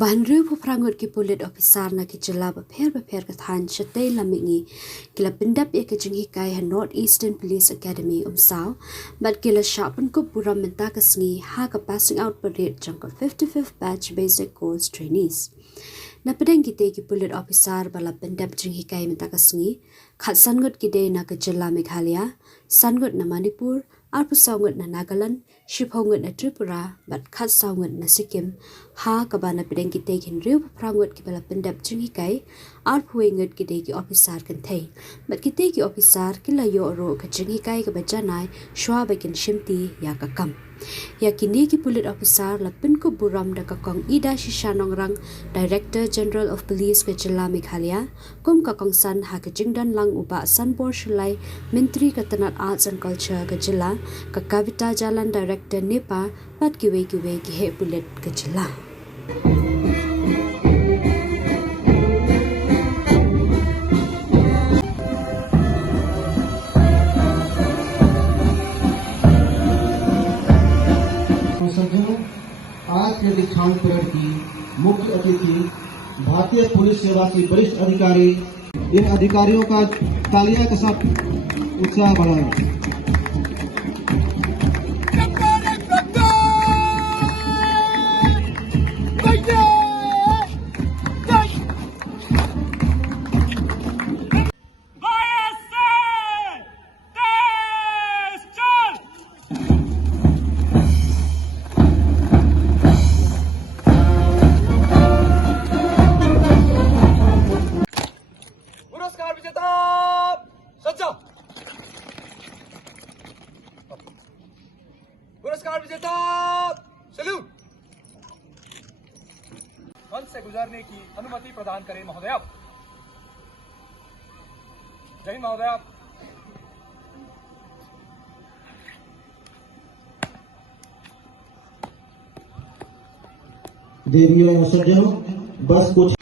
Banru puprangut ki pulit Ophisar na ki jela bapher kathan chatei lamingi kila Pyndep e ki jinghikai ha North Eastern Police Academy umsaw but kila Pynkup burom menta kasngi ha ka passing out parade jangka 55th batch basic course trainees. Na pedeng kite ki pulit Ophisar bala Pyndep jinghikai menta kasngi khat sangut kide na ka jela Meghalaya, sangut na Manipur, arpusawngut na Nagaland, shiphongut na Tripura, but khat sawngut na Sikkim, ha kabana pedeng kite kin riu prangut ki bala Pyndep jinghikai, arpuengut kide ki Ophisar kantei, but kite ki Ophisar kila yo ro ka jinghikai ka bajanai, shwa bakin shimti ya kakam. Ya kini ki pulit Ophisar la Pynkup burom da kakong Ida Shishanongrang, Director General of Police ke Jela Meghalaya, kum kakong san ha ke jingdan lang uba sanbor shulai Menteri Ketenat Arts and Culture ke Jela, ka Kavita Jalan Director NEPA, pat kiwe ki he pulit ke Jela. आज के दीक्षांत parade की मुख्य अतिथि भारतीय police सेवा के वरिष्ठ अधिकारी, इन अधिकारियों का तालियां के साथ उत्साह बढ़ाएं। पुरस्कार विजेता सैल्यूट। मंच से गुजरने की अनुमति प्रदान करें महोदय। जय हिंद महोदय। देवियों और सज्जनों, बस कुछ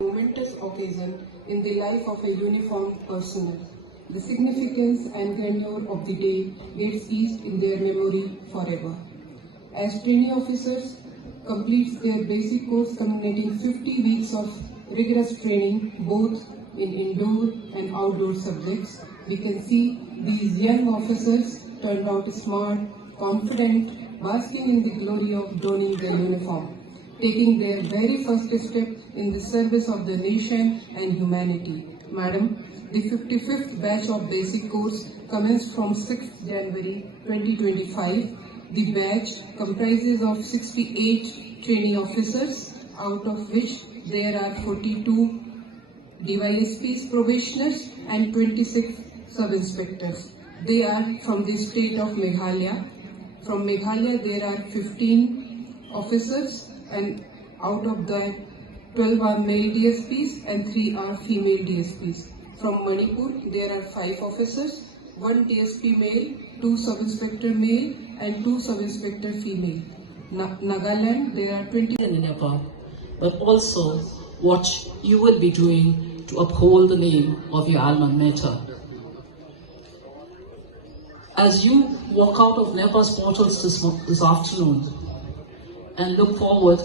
Momentous occasion in the life of a uniformed personnel. The significance and grandeur of the day gets etched in their memory forever. As trainee officers completes their basic course culminating 50 weeks of rigorous training both in indoor and outdoor subjects, we can see these young officers turned out smart, confident, basking in the glory of donning their uniform, taking their very first step in the service of the nation and humanity. Madam, the 55th batch of basic course commenced from 6th January 2025. The batch comprises of 68 trainee officers, out of which there are 42 DYSPs probationers and 26 sub-inspectors. They are from the state of Meghalaya. From Meghalaya there are 15 officers, and out of that 12 are male DSPs and 3 are female DSPs. From Manipur there are 5 officers, 1 DSP male, 2 sub-inspector male and 2 sub-inspector female. Nagaland there are 20 in NEPA, but also what you will be doing to uphold the name of your alma mater. As you walk out of NEPA's portals this afternoon and look forward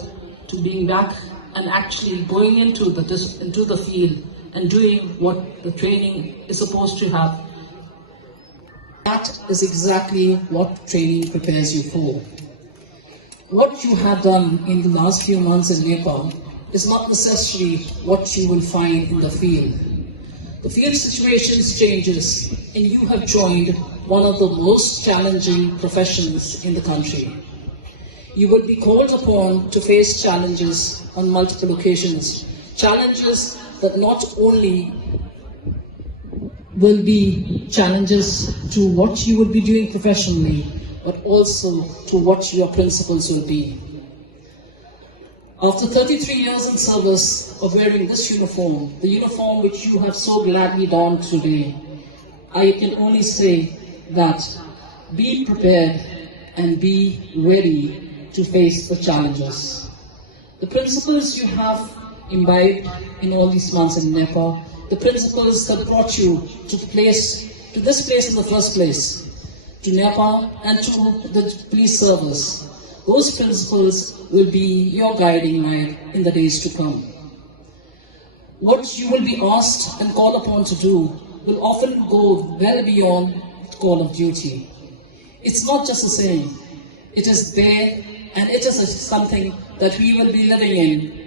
to being back and actually going into the field and doing what the training is supposed to have, that is exactly what training prepares you for. What you have done in the last few months in NEPA is not necessarily what you will find in the field. The field situations changes and you have joined one of the most challenging professions in the country. You will be called upon to face challenges on multiple occasions, challenges that not only will be challenges to what you will be doing professionally, but also to what your principles will be. After 33 years in service of wearing this uniform, the uniform which you have so gladly donned today, I can only say that be prepared and be ready to face the challenges. The principles you have imbibed in all these months in NEPA, the principles that brought you to this place in the first place, to NEPA and to the police service, those principles will be your guiding light in the days to come. What you will be asked and called upon to do will often go well beyond the call of duty. It's not just a saying, it is there and it is something that we will be living in